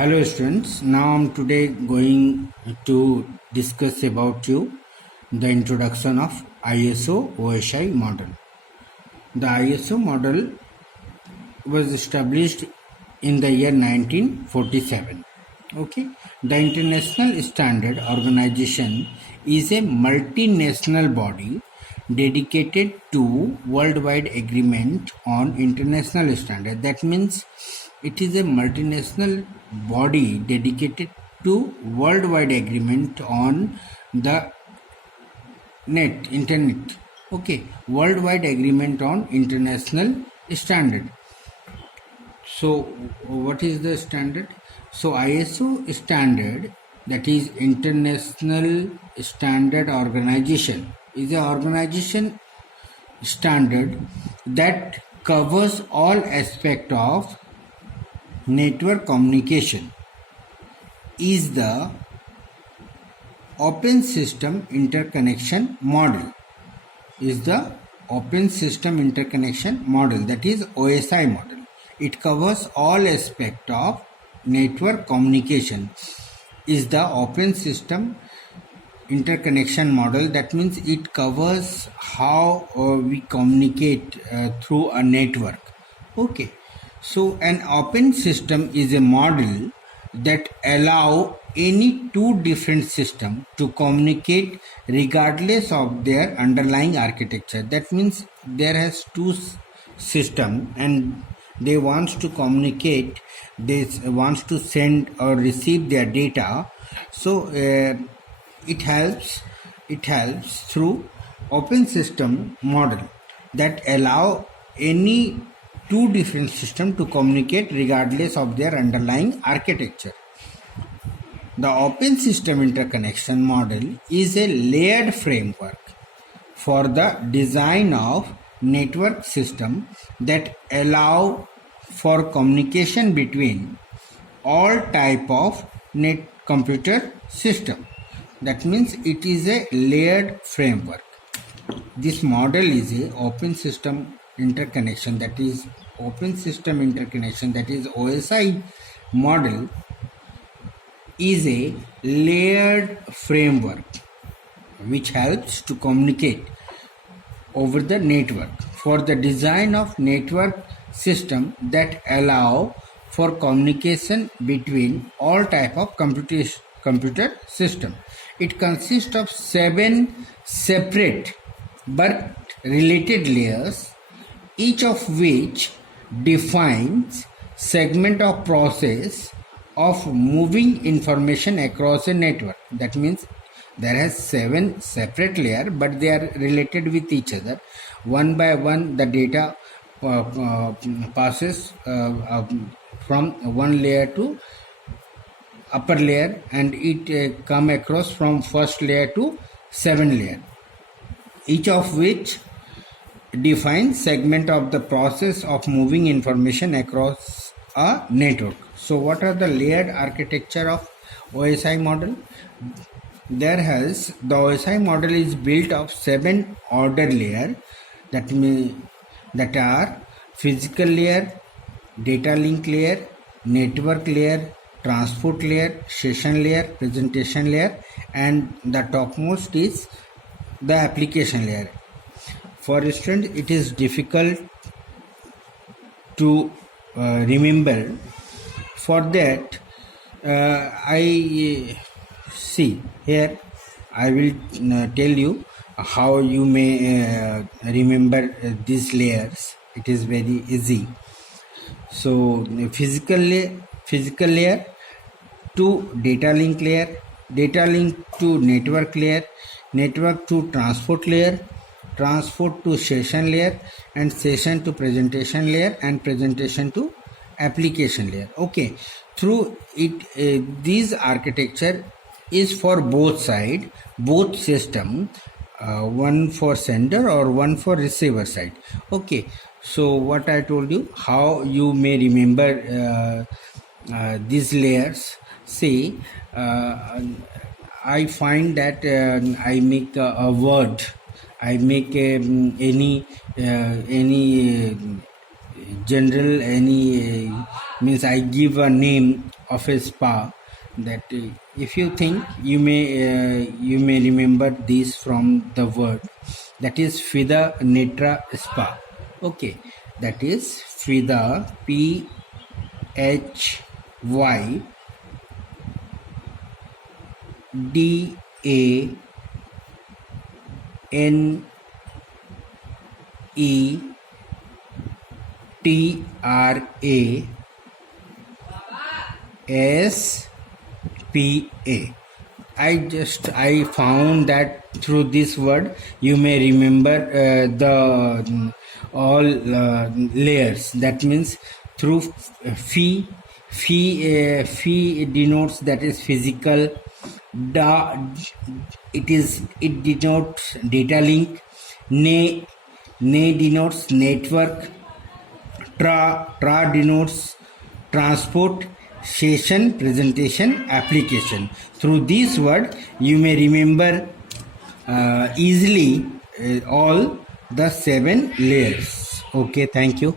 Hello students, now I'm today going to discuss about you the introduction of ISO OSI model. The ISO model was established in the year 1947. Okay, the International Standard Organization is a multinational body dedicated to worldwide agreement on international standard. That means it is a multinational body dedicated to worldwide agreement on the internet. Okay, worldwide agreement on international standard. So what is the standard? So ISO standard, that is International Standard Organization, is an organization standard that covers all aspects of network communication, is the open system interconnection model, that is OSI model. It covers all aspects of network communication, is the open system interconnection model. That means it covers how we communicate through a network. Okay, so an open system is a model that allow any two different systems to communicate regardless of their underlying architecture. That means there has two system and they wants to communicate, they wants to send or receive their data. So it helps through open system model that allow any two different systems to communicate regardless of their underlying architecture. The open system interconnection model is a layered framework for the design of network system that allow for communication between all type of net computer system. That means it is a layered framework. This model is a open system interconnection, that is OSI model is a layered framework which helps to communicate over the network for the design of network system that allow for communication between all type of computer system. It consists of 7 separate but related layers, each of which defines segment of process of moving information across a network. That means there has 7 separate layers, but they are related with each other. One by one the data passes from one layer to upper layer, and it come across from first layer to 7 layer, each of which defines segment of the process of moving information across a network. So what are the layered architecture of OSI model? The OSI model is built of 7 order layer that are physical layer, data link layer, network layer, transport layer, session layer, presentation layer, and the topmost is the application layer. For instance, it is difficult to remember. For that, I see here I will tell you how you may remember these layers. It is very easy. So physical layer to data link layer, data link to network layer, network to transport layer, transport to session layer, and session to presentation layer, and presentation to application layer. Okay, through it this architecture is for both side, both system, one for sender or one for receiver side. Okay, so what I told you, how you may remember these layers. See, I find that I make a word, I make any general, any means I give a name of a spa. That if you think, you may remember this from the word, that is Fida Netra Spa. Okay, that is Fida, PHYDANETRASPA. I found that through this word you may remember the all layers. That means through phi denotes, that is physical. Da, it denotes data link. Ne denotes network. Tra denotes transport, session, presentation, application. Through this word you may remember easily all the 7 layers. Okay, thank you.